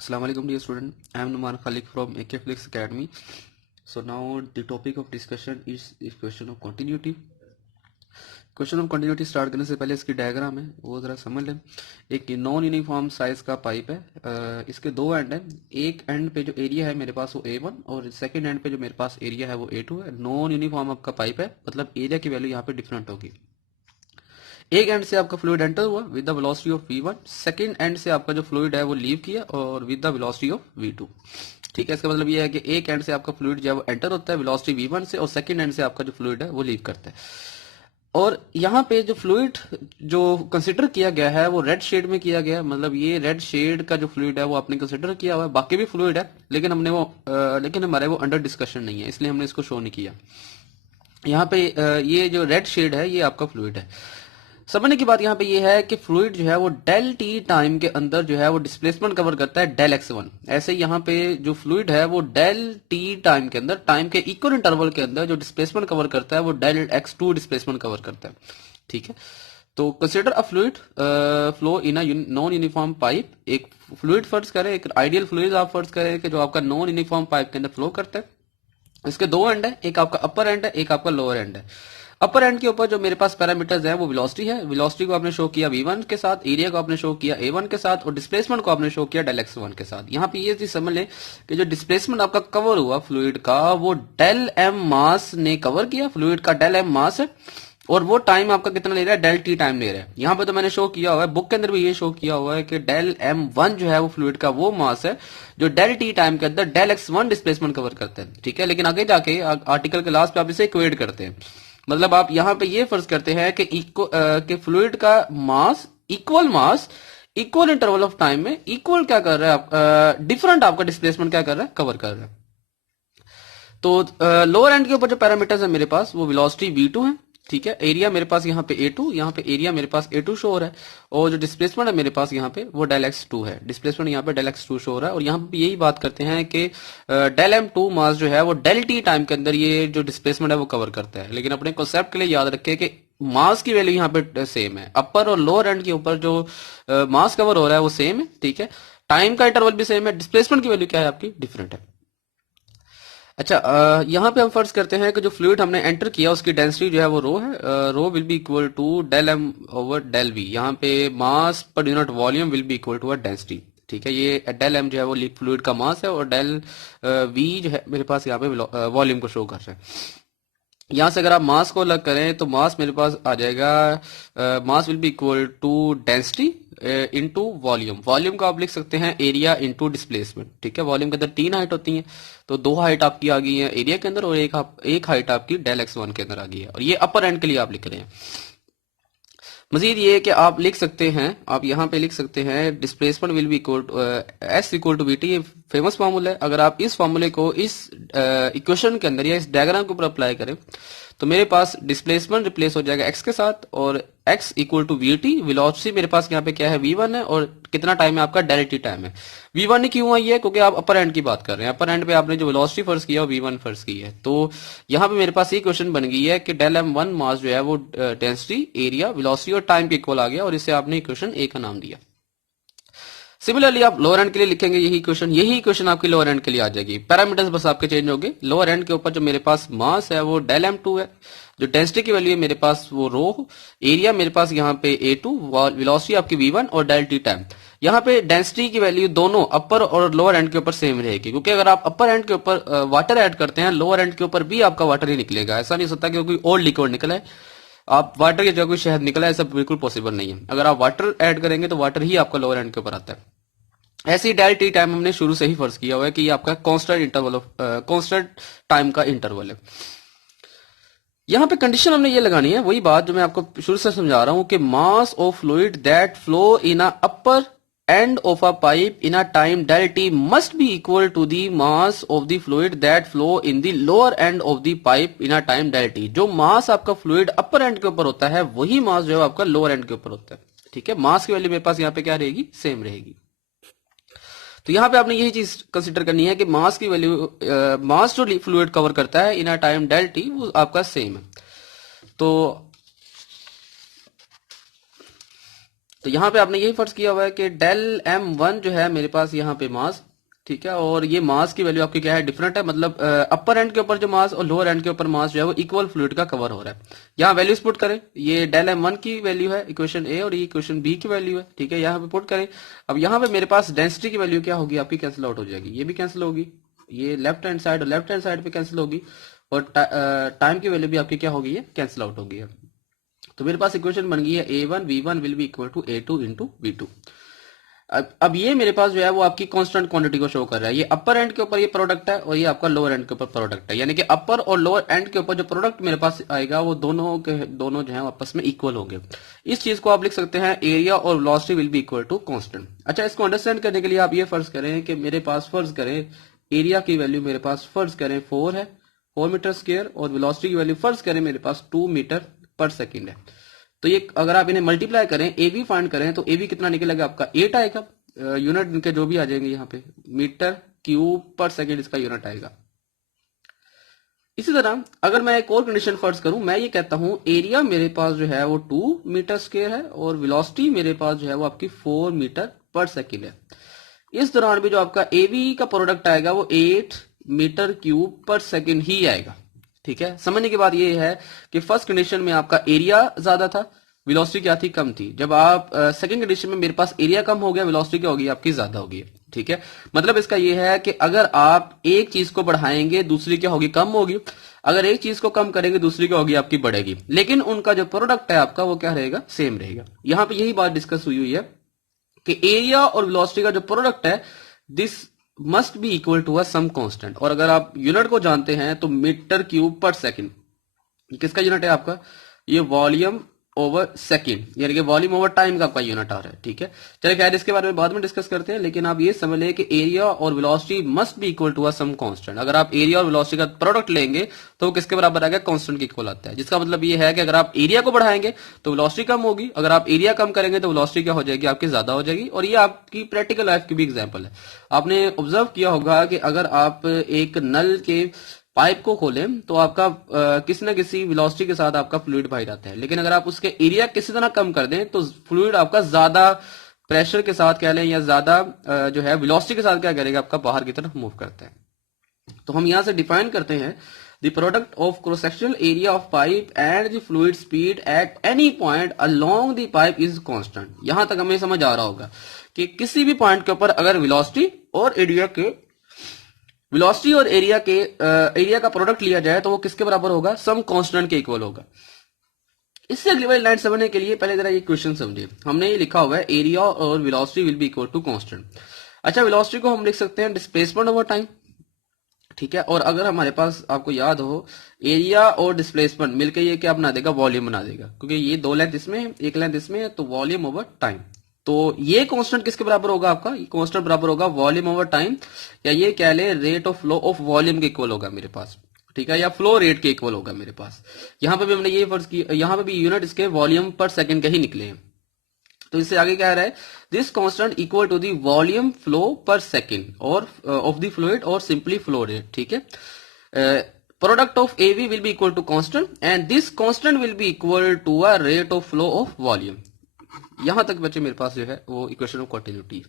Assalamu alaikum dear student. I am Numan Khalik from AK Flix Academy. So now the topic of discussion is question of continuity. Question of continuity start करने से पहले इसकी diagram है वो जरा समझ लें। एक नॉन यूनिफॉर्म साइज का पाइप है, इसके दो एंड है। एक एंड पे जो एरिया है मेरे पास वो A1 और सेकंड एंड पे जो मेरे पास एरिया है वो A2 है। नॉन यूनिफॉर्म आपका पाइप है, मतलब एरिया की वैल्यू यहाँ पे डिफरेंट होगी। एक एंड से आपका फ्लूइड एंटर हुआ with the velocity of V1, second and से आपका जो फ्लूइड है वो लीव किया और with the velocity of V2। ठीक है, इसका मतलब ये है कि एक एंड से आपका फ्लूइड जो है वो एंटर होता है वेलोसिटी V1 से और सेकंड एंड से आपका जो फ्लूइड है वो लीव करता है। और यहाँ पे जो फ्लूइड जो कंसिडर किया गया है वो रेड शेड में किया गया है, मतलब ये रेड शेड का जो फ्लूइड है वो आपने कंसिडर किया हुआ है। बाकी भी फ्लूइड है लेकिन हमने वो लेकिन हमारे वो अंडर डिस्कशन नहीं है, इसलिए हमने इसको शो नहीं किया। यहाँ पे ये जो रेड शेड है ये आपका फ्लूइड है। समझने की बात यहाँ पे ये है कि फ्लूइड जो है वो डेल टी टाइम के अंदर जो है वो डिस्प्लेसमेंट कवर करता है डेल x1। ऐसे यहाँ पे जो फ्लूइड है वो डेल टी टाइम के अंदर, टाइम के इक्वल इंटरवल के अंदर जो डिस्प्लेसमेंट कवर करता है वो डेल x2 डिस्प्लेसमेंट कवर करता है। ठीक है, तो consider a fluid flow in a non uniform pipe. एक फ्लूइड फर्ज करें, एक आइडियल फ्लूइड आप फर्ज करें कि जो आपका नॉन यूनिफॉर्म पाइप के अंदर फ्लो करता है। इसके दो एंड है, एक आपका अपर एंड है, एक आपका लोअर एंड है। अपर एंड के ऊपर जो मेरे पास पैरामीटर्स है वो वेलोसिटी है। वेलोसिटी को आपने शो किया V1 के साथ, एरिया को आपने शो किया A1 के साथ और डिस्प्लेसमेंट को आपने शो किया डेल x1 के साथ। यहाँ पे ये चीज समझ लें कि जो डिस्प्लेसमेंट आपका कवर हुआ फ्लूइड का वो डेल m मास ने कवर किया, फ्लूइड का डेल m मास है और वो टाइम आपका कितना ले रहा है, डेल टी टाइम ले रहा है। यहाँ पे तो मैंने शो किया हुआ है, बुक के अंदर भी ये शो किया हुआ है कि डेल m1 जो है वो फ्लूइड का वो मास है जो डेल टी टाइम के अंदर डेल x1 डिस्प्लेसमेंट कवर करता है। ठीक है, लेकिन आगे जाके आर्टिकल के लास्ट पे आप इसे इक्वेट करते हैं, मतलब आप यहाँ पे ये फर्ज करते हैं कि फ्लूइड का mass equal interval of time में इक्वल क्या कर रहा है, डिफरेंट आपका डिस्प्लेसमेंट क्या कर रहा है, कवर कर रहा है। तो लोअर एंड के ऊपर जो पैरामीटर्स है मेरे पास वो वेलोसिटी V2 है। ठीक है, एरिया मेरे पास यहाँ पे A2, यहाँ पे एरिया मेरे पास A2 शो हो रहा है और जो डिस्प्लेसमेंट है मेरे पास यहाँ पे वो डेल x2 है। डिस्प्लेसमेंट यहाँ पे डेल x2 शो हो रहा है और यहाँ पे यही बात करते हैं कि डेल m2 मास जो है वो डेल t टाइम के अंदर ये जो डिस्प्लेसमेंट है वो कवर करता है। लेकिन अपने कॉन्सेप्ट के लिए याद रखें कि मास की वैल्यू यहाँ पे सेम है, अपर और लोअर एंड के ऊपर जो मास कवर हो रहा है वो सेम है। ठीक है, टाइम का इंटरवल भी सेम है, डिस्प्लेसमेंट की वैल्यू क्या है आपकी, डिफरेंट है। अच्छा, यहाँ पे हम फर्ज करते हैं कि जो फ्लूइड हमने एंटर किया उसकी डेंसिटी जो है वो रो है। Rho will be equal to del m over del v। यहाँ पे mass per unit volume will be equal to a density. ठीक है, ये डेल m जो है वो फ्लूइड का मास है और डेल v जो है मेरे पास यहाँ पे वॉल्यूम को शो कर रहा है। यहाँ से अगर आप मास को अलग करें तो मास मेरे पास आ जाएगा, mass will be equal to density into volume. Volume को आप लिख सकते हैं एरिया इनटू डिस्प्लेसमेंट। ठीक है, वॉल्यूम के अंदर तीन हाइट होती हैं, तो दो हाइट आपकी आ गई है एरिया के अंदर और एक हाइट आपकी डेल x1 के अंदर आ गई है और ये अपर एंड के लिए आप लिख रहे हैं। मजीद ये कि आप लिख सकते हैं, आप यहाँ पे लिख सकते हैं displacement will be equal to S equal to V T. ये फेमस फार्मूला है। अगर आप इस फार्मूले को इस इक्वेशन के अंदर या इस डायग्राम के ऊपर अप्लाई करें तो मेरे पास डिस्प्लेसमेंट रिप्लेस हो जाएगा x के साथ और x equal to V T. Velocity मेरे पास यहाँ पे क्या है, V1 है और कितना टाइम है आपका, डेल टी टाइम है। V1 ही क्यों आई है, क्योंकि आप अपर एंड की बात कर रहे हैं। अपर एंड पे आपने जो वेलोसिटी फर्ज किया वो V1 फर्ज की है। तो यहाँ पे मेरे पास ये क्वेश्चन बन गई है कि डेल m1 मास जो है वो डेंसिटी, एरिया, वेलोसिटी और टाइम के इक्वल आ गया और इसे आपने इक्वेशन ए का नाम दिया। सिमिलरली आप लोअर एंड के लिए लिखेंगे यही क्वेश्चन आपकी लोअर एंड के लिए आ जाएगी। पैरामीटर्स बस आपके चेंज होंगे। लोअर एंड के ऊपर जो मेरे पास मास है वो डेल m2 है, जो डेंसिटी की वैल्यू है मेरे पास वो रो, एरिया मेरे पास यहाँ पे A2, वेलोसिटी आपकी V1 और डेल टी टाइम। यहाँ पे डेंसिटी की वैल्यू दोनों अपर और लोअर एंड के ऊपर सेम रहेगी, क्योंकि अगर आप अपर एंड के ऊपर वाटर ऐड करते हैं लोअर एंड के ऊपर भी आपका वाटर ही निकलेगा। ऐसा नहीं हो सकता कि कोई और लिक्विड निकला है आप वाटर की जगह कोई शहद निकला है, ऐसा बिल्कुल पॉसिबल नहीं है। अगर आप वाटर ऐड करेंगे तो वाटर ही आपका लोअर एंड के ऊपर आता है। ऐसी डेल टी टाइम हमने शुरू से ही फर्ज किया हुआ है कि ये आपका constant interval of constant time का इंटरवल है। यहाँ पे कंडीशन हमने ये लगानी है, वही बात जो मैं आपको शुरू से समझा रहा हूं कि mass of fluid that flow in a upper end of a pipe in a time del T must be equal to the mass of the fluid that flow in the lower end of the pipe in a time del T. जो mass आपका fluid upper and के ऊपर होता है वही मास जो है आपका लोअर एंड के ऊपर होता है। ठीक है, मास की वैल्यू मेरे पास यहाँ पे क्या रहेगी, सेम रहेगी। तो यहाँ पे आपने यही चीज कंसीडर करनी है कि मास की वैल्यू, मास जो फ्लूइड कवर करता है इन अ टाइम डेल टी वो आपका सेम है। तो तो यहाँ पे आपने यही फर्ज किया हुआ है कि डेल m1 जो है मेरे पास यहाँ पे मास, ठीक है, और ये मास की वैल्यू आपकी क्या है, डिफरेंट है, मतलब अपर एंड के ऊपर जो मास और लोअर एंड के ऊपर मास जो है वो इक्वल फ्लूइड का कवर हो रहा है। यहाँ वैल्यूज पुट करें, ये डेल m1 की वैल्यू है इक्वेशन ए और ये इक्वेशन बी की वैल्यू है, ठीक है, यहाँ पे पुट करें। अब यहाँ पे मेरे पास डेंसिटी की वैल्यू क्या होगी आपकी, कैंसिल आउट हो जाएगी, ये भी कैंसिल होगी, ये लेफ्ट हैंड साइड और लेफ्ट हैंड साइड पे कैंसिल होगी, और टाइम की वैल्यू भी आपकी क्या होगी, ये कैंसिल आउट होगी। तो मेरे पास इक्वेशन बन गई है a1 v1 will be equal to a2 into v2। अब ये मेरे पास जो है वो आपकी कांस्टेंट क्वांटिटी को शो कर रहा है। ये अपर एंड के ऊपर ये प्रोडक्ट है और ये आपका लोअर एंड के ऊपर प्रोडक्ट है, यानी कि अपर और लोअर एंड के ऊपर जो प्रोडक्ट मेरे पास आएगा वो दोनों के दोनों जो है आपस में इक्वल होंगे। इस चीज को आप लिख सकते हैं एरिया और velocity will be equal to constant. अच्छा, इसको अंडरस्टैंड करने के लिए आप ये फर्ज करें कि मेरे पास फर्ज करें एरिया की वैल्यू मेरे पास फर्ज करें 4 है, 4 मीटर स्क्वायर, और वेलोसिटी की वैल्यू फर्ज करें मेरे पास 2 मीटर पर सेकेंड है। तो ये अगर आप इन्हें मल्टीप्लाई करें, ए बी फाइंड करें, तो ए बी कितना निकलेगा आपका 8 आएगा। यूनिट इनके जो भी आ जाएंगे यहाँ पे मीटर क्यूब पर सेकेंड इसका यूनिट आएगा। इसी तरह अगर मैं एक और कंडीशन फर्ज करूं, मैं ये कहता हूं एरिया मेरे पास जो है वो 2 मीटर स्क्वायर है और वेलोसिटी मेरे पास जो है वो आपकी 4 मीटर पर सेकेंड है। इस दौरान भी जो आपका ए बी का प्रोडक्ट आएगा वो 8 मीटर क्यूब पर सेकेंड ही आएगा। ठीक है, समझने की बात यह है कि फर्स्ट कंडीशन में आपका एरिया ज्यादा था, वेलोसिटी क्या थी, कम थी। जब आप सेकंड कंडीशन में मेरे पास एरिया कम हो गया, वेलोसिटी क्या होगी आपकी ज्यादा होगी। ठीक है, मतलब इसका यह है कि अगर आप एक चीज को बढ़ाएंगे दूसरी क्या होगी, कम होगी, अगर एक चीज को कम करेंगे दूसरी क्या होगी आपकी बढ़ेगी, लेकिन उनका जो प्रोडक्ट है आपका वो क्या रहेगा, सेम रहेगा। यहां पे यही बात डिस्कस हुई है कि एरिया और वेलोसिटी का जो प्रोडक्ट है this must be equal to a some constant. और अगर आप यूनिट को जानते हैं तो मीटर क्यूब पर सेकंड किसका यूनिट है आपका, ये वॉल्यूम ओवर सेकंड, यानी कि वॉल्यूम ओवर टाइम का आपका यूनिट आ रहा है। ठीक है, चलिए खैर इसके बारे में बाद में डिस्कस करते हैं, लेकिन आप ये समझ लें कि एरिया और velocity must be equal to a some constant. अगर आप एरिया और वेलोसिटी का प्रोडक्ट लेंगे तो वो किसके बराबर आएगा, कांस्टेंट के इक्वल आता है। जिसका मतलब ये है कि अगर आप एरिया को बढ़ाएंगे तो वेलोसिटी कम होगी, अगर आप एरिया कम करेंगे तो वेलोसिटी क्या हो जाएगी आपकी ज्यादा हो जाएगी। और ये आपकी प्रैक्टिकल लाइफ की भी एग्जाम्पल है। आपने ऑब्जर्व किया होगा कि अगर आप एक नल के पाइप को खोलें तो आपका किसी न किसी वेलोसिटी के साथ आपका फ्लूइड बाहर आता है, लेकिन अगर आप उसके एरिया किसी तरह कम कर दें तो फ्लूइड आपका ज्यादा प्रेशर के साथ कह लें या ज्यादा जो है वेलोसिटी के साथ क्या करेगा, आपका बाहर की तरफ मूव करता है। तो हम यहां से डिफाइन करते हैं the product of cross sectional area of pipe and the fluid speed at any point along the pipe is constant. यहां तक हमें समझ आ रहा होगा कि किसी भी पॉइंट के ऊपर अगर वेलोसिटी और एरिया का प्रोडक्ट लिया जाए तो वो किसके बराबर होगा, सम कांस्टेंट के इक्वल होगा। इससे अगली वाली लाइन समझने के लिए पहले जरा ये क्वेश्चन समझिए। हमने ये लिखा हुआ है एरिया और velocity will be equal to constant. अच्छा, वेलोसिटी को हम लिख सकते हैं डिस्प्लेसमेंट ओवर टाइम। ठीक है, और अगर हमारे पास आपको याद हो एरिया और डिस्प्लेसमेंट मिलकर ये क्या बना देगा, वॉल्यूम बना देगा, क्योंकि ये दो लेंथ इसमें है एक लेंथ इसमें है, तो वॉल्यूम ओवर टाइम। तो ये कांस्टेंट किसके बराबर होगा आपका, ये कांस्टेंट बराबर होगा वॉल्यूम ओवर टाइम, या ये कह ले rate of flow of volume के इक्वल होगा मेरे पास। ठीक है, या फ्लो रेट के इक्वल होगा मेरे पास। यहां पे भी हमने ये फर्ज किया, यहां पे भी यूनिट इसके वॉल्यूम पर सेकंड के ही निकले हैं। तो इससे आगे क्या रहा है, this constant equal to the volume flow पर सेकंड और ऑफ द फ्लूइड और सिंपली फ्लो रेट। ठीक है, product of A V will be equal to constant and this constant will be equal to a rate of flow of volume. यहां तक बच्चे मेरे पास जो है वो इक्वेशन ऑफ कंटिन्यूटी।